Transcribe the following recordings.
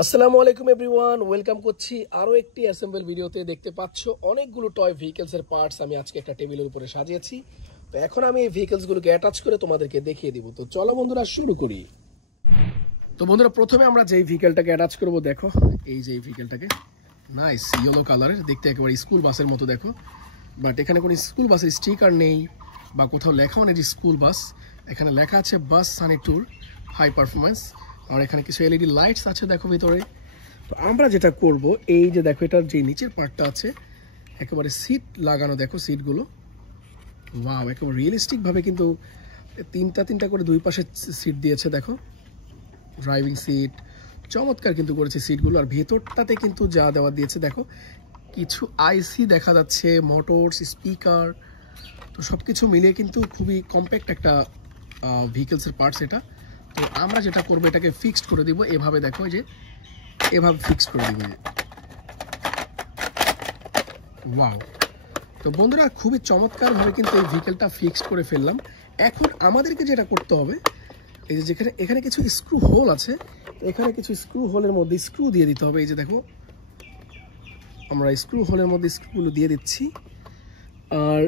আসসালামু আলাইকুম everyone, welcome করছি আরও একটি অ্যাসেম্বল ভিডিওতে। দেখতে পাচ্ছ অনেকগুলো টয় ভেহিকেলসের পার্টস আমি আজকে একটা টেবিলের উপরে সাজিয়েছি। তো এখন আমি এই ভেহিকেলসগুলোকে অ্যাটাচ করে তোমাদেরকে দেখিয়ে দিব। তো চলো বন্ধুরা শুরু করি। তো বন্ধুরা প্রথমে আমরা যেই ভেহিকেলটাকে অ্যাটাচ করব, দেখো এই যে ভেহিকেলটাকে, নাইস ইয়েলো কালারের, দেখতে একেবারে স্কুল বাসের মতো দেখো। বাট এখানে কোনো স্কুল বাসের স্টিকার নেই বা কোথাও লেখাও নেই যে স্কুল বাস। এখানে লেখা আছে বাস সানি ট্যুর হাই পারফরমেন্স। আর এখানে কিছু এলইডি লাইটস আছে দেখো ভিতরে। তো আমরা যেটা করব, এই যে দেখো এটার যে নিচের পার্টটা আছে একেবারে সিট লাগানো, দেখো সিটগুলো ওয়াও, একেবারে রিয়েলিস্টিকভাবে কিন্তু তিনটা করে দুই পাশে সিট দিয়েছে দেখো, ড্রাইভিং সিট চমৎকার কিন্তু করেছে সিটগুলো। আর ভেতরটাতে কিন্তু যা দেওয়া দিয়েছে দেখো, কিছু আইসি দেখা যাচ্ছে, মোটরস, স্পিকার, তো সব কিছু মিলিয়ে কিন্তু খুবই কম্প্যাক্ট একটা ভেহিকেলসের পার্টস এটা। তো আমরা যেটা করবো, এটাকে ফিক্সড করে দিব এভাবে, দেখো যে এভাবে ফিক্স করে দিব। ওয়াও, তো বন্ধুরা খুবই চমৎকারভাবে কিন্তু এই ভেহিকেলটা ফিক্সড করে ফেললাম। এখন আমাদেরকে যেটা করতে হবে, এই যে যেখানে এখানে কিছু স্ক্রু হোল আছে, এখানে কিছু স্ক্রু হোলের মধ্যে স্ক্রু দিয়ে দিতে হবে। এই যে দেখো আমরা স্ক্রু হোলের মধ্যে স্ক্রুগুলো দিয়ে দিচ্ছি, আর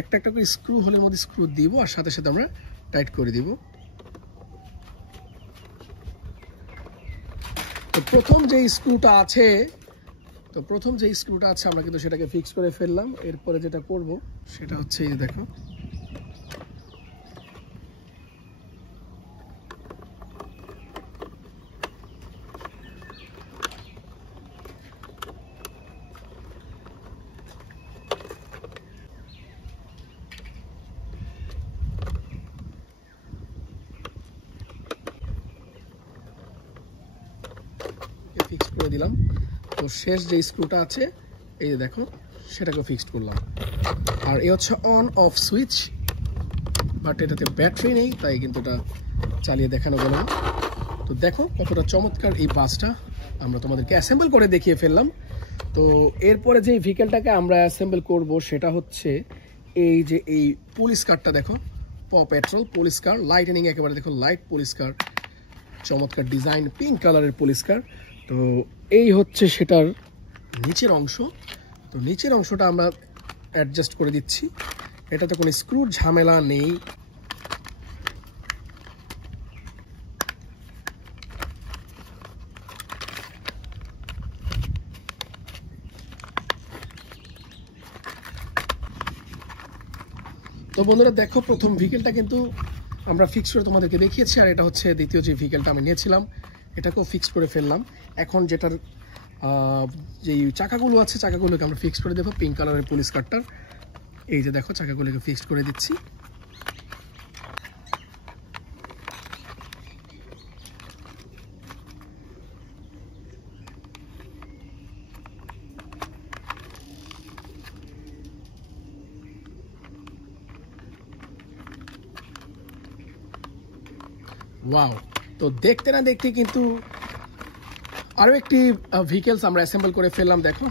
একটা একটা করে স্ক্রু হোলের মধ্যে স্ক্রু দিব, আর সাথে সাথে আমরা টাইট করে দিব। তো প্রথম যে স্ক্রুটা আছে আমরা কিন্তু সেটাকে ফিক্স করে ফেললাম। এরপরে যেটা করব সেটা হচ্ছে, এই যে দেখো ফিক্স করে দিলাম। তো শেষ যে স্ক্রুটা আছে, এই যে দেখো সেটাকে ফিক্সড করলাম। আর এই হচ্ছে অন অফ সুইচ, বাট এটাতে ব্যাটারি নেই, তাই কিন্তু এটা চালিয়ে দেখানো গেল না। তো দেখো কতটা চমৎকার এই বাসটা আমরা তোমাদেরকে অ্যাসেম্বল করে দেখিয়ে ফেললাম। তো এরপরে যে ভেহিকেলটাকে আমরা অ্যাসেম্বল করব সেটা হচ্ছে এই যে এই পুলিশ কারটা দেখো, পেট্রোল পুলিশ কার, লাইটেনিং একেবারে দেখো, লাইট পুলিশ কার, চমৎকার ডিজাইন, পিঙ্ক কালারের পুলিশ কার। তো এই হচ্ছে সেটার নিচের অংশ। তো নিচের অংশটা আমরা অ্যাডজাস্ট করে দিচ্ছি, এটাতে কোনো স্ক্রুর ঝামেলা নেই। তো বন্ধুরা দেখো প্রথম ভেহিকেলটা কিন্তু আমরা ফিক্স করে তোমাদেরকে দেখিয়েছি, আর এটা হচ্ছে দ্বিতীয় যে ভেহিকেলটা আমি নিয়েছিলাম, এটাকেও ফিক্স করে ফেললাম। এখন যেটার যেই চাকাগুলো আছে চাকাগুলোকে আমরা ফিক্স করে দেবো পিঙ্ক কালারের পুলিশ কারটার। এই যে দেখো চাকাগুলোকে ফিক্স করে দিচ্ছি। ওয়াও, তো দেখতে না দেখতে কিন্তু আরও একটি ভেহিকেলস আমরা অ্যাসেম্বল করে ফেললাম। দেখো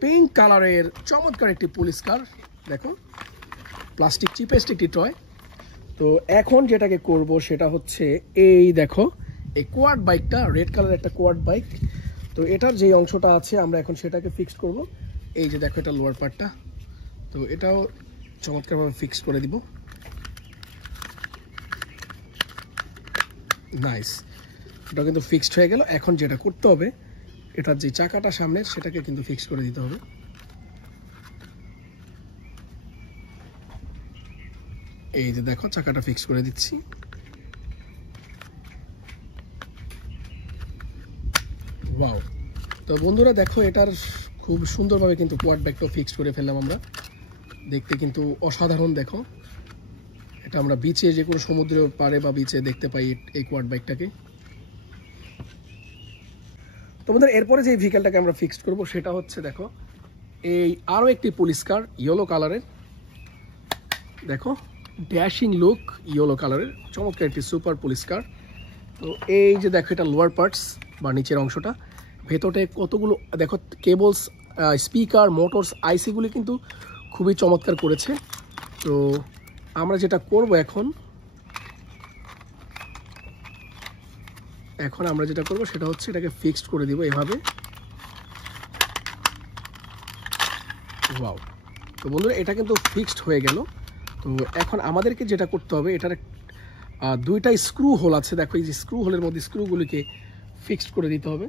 পিঙ্ক কালারের চমৎকার একটি পুলিশ কার, দেখো প্লাস্টিক চিপেস্ট একটি টয়। তো এখন যেটাকে করব সেটা হচ্ছে, এই দেখো এই কোয়াড বাইকটা, রেড কালার একটা কোয়াড বাইক। তো এটার যে অংশটা আছে আমরা এখন সেটাকে ফিক্স করব। এই যে দেখো এটা লোয়ার পার্টটা, তো এটাও চমৎকারভাবে ফিক্স করে দিব। নাইস, এটা কিন্তু ফিক্সড হয়ে গেল। এখন যেটা করতে হবে, এটার যে চাকাটা সামনের সেটাকে কিন্তু ফিক্স করে দিতে হবে। এই যে দেখো চাকাটা ফিক্স করে দিচ্ছি। ওয়াও, তো বন্ধুরা দেখো এটার খুব সুন্দরভাবে কিন্তু কোয়াড ব্যাগটাও ফিক্স করে ফেললাম আমরা। দেখতে কিন্তু অসাধারণ, দেখো এটা আমরা বিচে, যে কোনো সমুদ্রের পাড়ে বা বিচে দেখতে পাই এই কোয়াড বাইকটাকে। তোমাদের এরপরে যে ভেহিকেলটাকে আমরা ফিক্সড করব সেটা হচ্ছে, দেখো এই আরও একটি পুলিশ কার ইয়েলো কালারের, দেখো ড্যাশিং লুক, ইয়েলো কালারের চমৎকার একটি সুপার পুলিশ কার। তো এই যে দেখো এটা লোয়ার পার্টস বা নিচের অংশটা, ভেতরে কতগুলো দেখো কেবলস, স্পিকার, মোটরস, আইসিগুলি কিন্তু খুবই চমৎকার করেছে। তো আমরা যেটা করব এখন, এখন আমরা যেটা করব সেটা হচ্ছে এটাকে ফিক্সড করে দিব এভাবে। ওয়াও, তো বন্ধুরা এটা কিন্তু ফিক্সড হয়ে গেল। তো এখন আমাদেরকে যেটা করতে হবে, এটার দুইটা স্ক্রু হোল আছে, দেখো এই যে স্ক্রু হোলের মধ্যে স্ক্রুগুলিকে ফিক্সড করে দিতে হবে।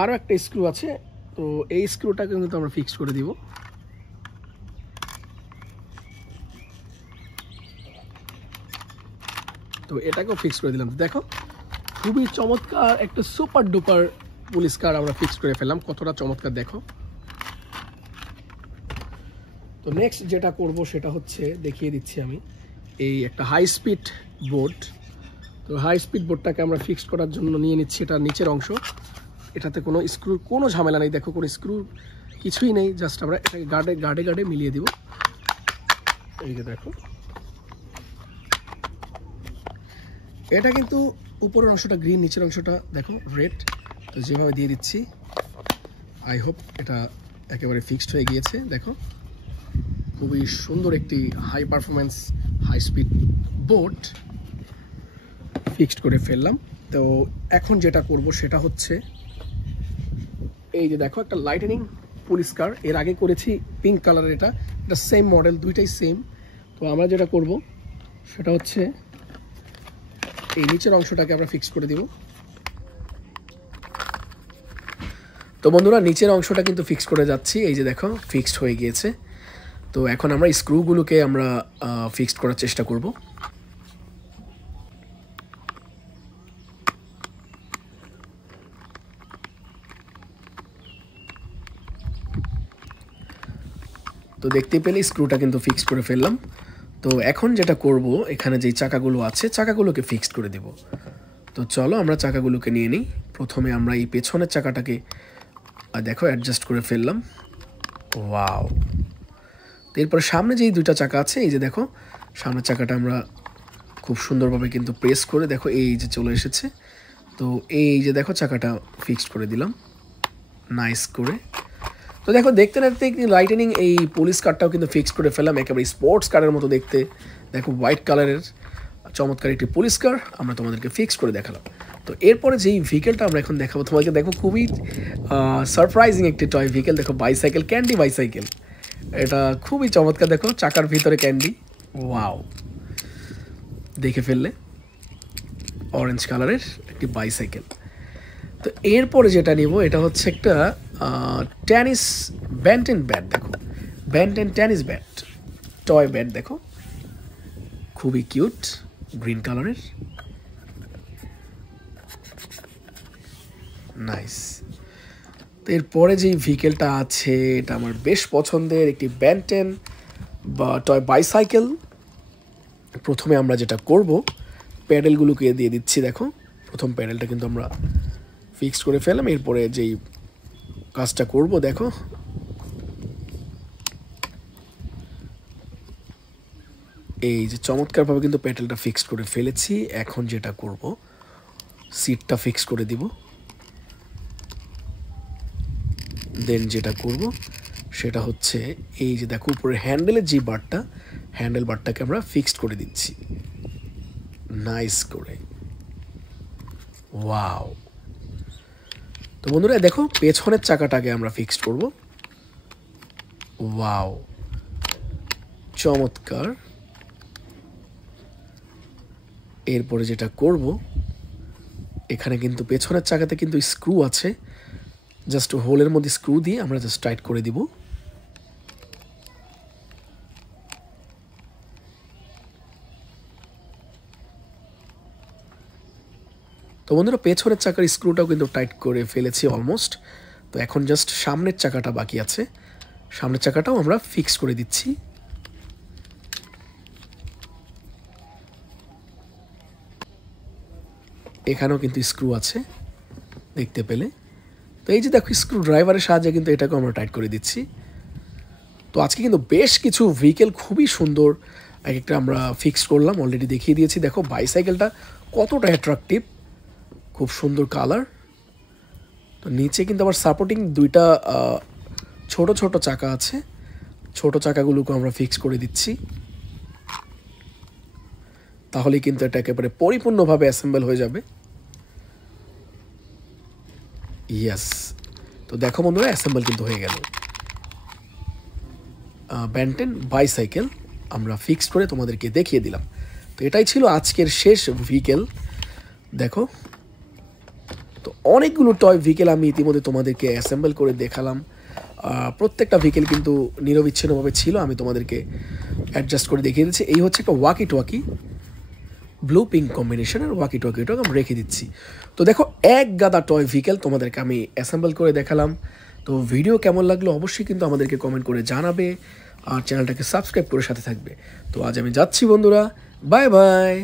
আরও একটা স্ক্রু আছে, তো এই স্ক্রুটাকে কিন্তু আমরা ফিক্স করে দিব। তো এটাকেও ফিক্স করে দিলাম। দেখো খুবই চমৎকার একটা সুপার ডুপার পুলিশ কার আমরা ফিক্স করে ফেললাম, কতটা চমৎকার দেখো। তো নেক্সট যেটা করব সেটা হচ্ছে দেখিয়ে দিচ্ছি আমি, এই একটা হাই স্পিড বোর্ড। তো হাই স্পিড বোর্ডটাকে আমরা ফিক্স করার জন্য নিয়ে নিচ্ছি এটা নিচের অংশ। এটাতে কোনো স্ক্রুর কোনো ঝামেলা নেই, দেখো কোনো স্ক্রু কিছুই নেই, জাস্ট আমরা এটাকে গার্ডে গার্ডে মিলিয়ে দিব। এই যে দেখো এটা কিন্তু উপরের অংশটা গ্রিন, নিচের অংশটা দেখো রেড। তো যেভাবে দিয়ে দিচ্ছি, আই হোপ এটা একেবারে ফিক্সড হয়ে গিয়েছে। দেখো খুবই সুন্দর একটি high performance high speed board fixed করে ফেললাম। তো এখন যেটা করব সেটা হচ্ছে এই যে দেখো একটা লাইটেনিং পুলিশ কার, এর আগে করেছি পিঙ্ক কালারের, এটা সেম মডেল, দুইটাই সেম। তো আমরা যেটা করব সেটা হচ্ছে এই নিচের অংশটাকে আমরা ফিক্স করে দিব। তো বন্ধুরা নিচের অংশটা কিন্তু ফিক্স করে যাচ্ছি, এই যে দেখো ফিক্সড হয়ে গিয়েছে। তো এখন আমরা স্ক্রুগুলোকে আমরা ফিক্সড করার চেষ্টা করব। তো দেখতে পেলে স্ক্রুটা কিন্তু ফিক্সড করে ফেললাম। তো এখন যেটা করব, এখানে যেই চাকাগুলো আছে চাকাগুলোকে ফিক্সড করে দেব। তো চলো আমরা চাকাগুলোকে নিয়ে নিই। প্রথমে আমরা এই পেছনের চাকাটাকে দেখো অ্যাডজাস্ট করে ফেললাম। ওয়াও, এরপরে সামনে যেই দুইটা চাকা আছে, এই যে দেখো সামনের চাকাটা আমরা খুব সুন্দরভাবে কিন্তু প্রেস করে দেখো এই যে চলে এসেছে। তো এই যে দেখো চাকাটা ফিক্সড করে দিলাম নাইস করে। তো দেখো দেখতে দেখতে লাইটেনিং এই পুলিশ কারটাও কিন্তু ফিক্স করে ফেললাম, একেবারে স্পোর্টস কারের মতো দেখতে। দেখো হোয়াইট কালারের চমৎকার একটি পুলিশ কার আমরা তোমাদেরকে ফিক্স করে দেখালাম। তো এরপরে যেই ভেহিকেলটা আমরা এখন দেখাবো তোমাকে, দেখো খুবই সারপ্রাইজিং একটি টয় ভেহিকেল। দেখো বাইসাইকেল, ক্যান্ডি বাইসাইকেল, এটা খুবই চমৎকার। দেখো চাকার ভিতরে ক্যান্ডি, ওয়াও দেখে ফেললে অরেঞ্জ কালারের একটি বাইসাইকেল। তো এরপরে যেটা নিব এটা হচ্ছে একটা টেনিস ব্যান্টেন ব্যাট। দেখো Banten tennis bat, toy bat, দেখো খুবই কিউট গ্রিন কালারের, নাইস। তো এরপরে যেই ভেহিকেলটা আছে এটা আমার বেশ পছন্দের একটি ব্যান্টেন বা টয় বাইসাইকেল। প্রথমে আমরা যেটা করব প্যাডেলগুলোকে দিয়ে দিচ্ছি। দেখো প্রথম প্যাডেলটা কিন্তু আমরা ফিক্সড করে ফেললাম। এরপরে যেই কাজটা করব দেখো এই যে চমৎকারভাবে কিন্তু প্যাডেলটা ফিক্সড করে ফেলেছি। এখন যেটা করব সিটটা ফিক্স করে দিব। দেন যেটা করব সেটা হচ্ছে এই যে দেখো উপরে হ্যান্ডেলের যে বারটা, হ্যান্ডেল বারটাকে আমরা ফিক্সড করে দিচ্ছি নাইস করে। ওয়াও, তো বন্ধুরা দেখো পেছনের চাকাটাকে আমরা ফিক্সড করব। ওয়াও চমৎকার। এরপরে যেটা করব এখানে কিন্তু পেছনের চাকাতে কিন্তু স্ক্রু আছে, জাস্ট হোলের মধ্যে স্ক্রু দিয়ে আমরা জাস্ট টাইট করে দিব। তো বন্ধুরা পেছনের চাকার স্ক্রুটাও কিন্তু টাইট করে ফেলেছি অলমোস্ট। তো এখন জাস্ট সামনের চাকাটা বাকি আছে, সামনের চাকাটাও আমরা ফিক্স করে দিচ্ছি। এখানেও কিন্তু স্ক্রু আছে দেখতে পেলে। তো এই যে দেখো স্ক্রু ড্রাইভারের সাহায্যে কিন্তু এটাকেও আমরা টাইট করে দিচ্ছি। তো আজকে কিন্তু বেশ কিছু ভেহিকেল খুবই সুন্দর এক একটা আমরা ফিক্স করলাম, অলরেডি দেখিয়ে দিয়েছি। দেখো বাইসাইকেলটা কতটা অ্যাট্রাকটিভ, খুব সুন্দর কালার, তো নিচে কিন্তু আবার সাপোর্টিং দুইটা ছোট ছোট চাকা আছে, ছোট চাকাগুলোকে আমরা ফিক্স করে দিচ্ছি, তাহলে কিন্তু এটা একেবারে পরিপূর্ণভাবে অ্যাসেম্বল হয়ে যাবে। ইয়াস, তো দেখো বন্ধুরা অ্যাসেম্বল কিন্তু হয়ে গেল। ব্যান্টেন বাইসাইকেল আমরা ফিক্স করে তোমাদেরকে দেখিয়ে দিলাম। তো এটাই ছিল আজকের শেষ ভেহিকেল। দেখো, তো অনেকগুলো টয় ভেহিকেল আমি ইতিমধ্যে তোমাদেরকে অ্যাসেম্বল করে দেখালাম। প্রত্যেকটা ভেহিকেল কিন্তু নিরবিচ্ছিন্নভাবে ছিল, আমি তোমাদেরকে অ্যাডজাস্ট করে দেখিয়ে দিচ্ছি। এই হচ্ছে একটা ওয়াকি টোয়াকি, ব্লু পিঙ্ক কম্বিনেশনের ওয়াকি টোয়াকি, এটাকে আমি রেখে দিচ্ছি। তো দেখো এক গাদা টয় ভেহিকেল তোমাদেরকে আমি অ্যাসেম্বল করে দেখালাম। তো ভিডিও কেমন লাগলো অবশ্যই কিন্তু আমাদেরকে কমেন্ট করে জানাবে, আর চ্যানেলটাকে সাবস্ক্রাইব করে সাথে থাকবে। তো আজ আমি যাচ্ছি বন্ধুরা, বাই বাই।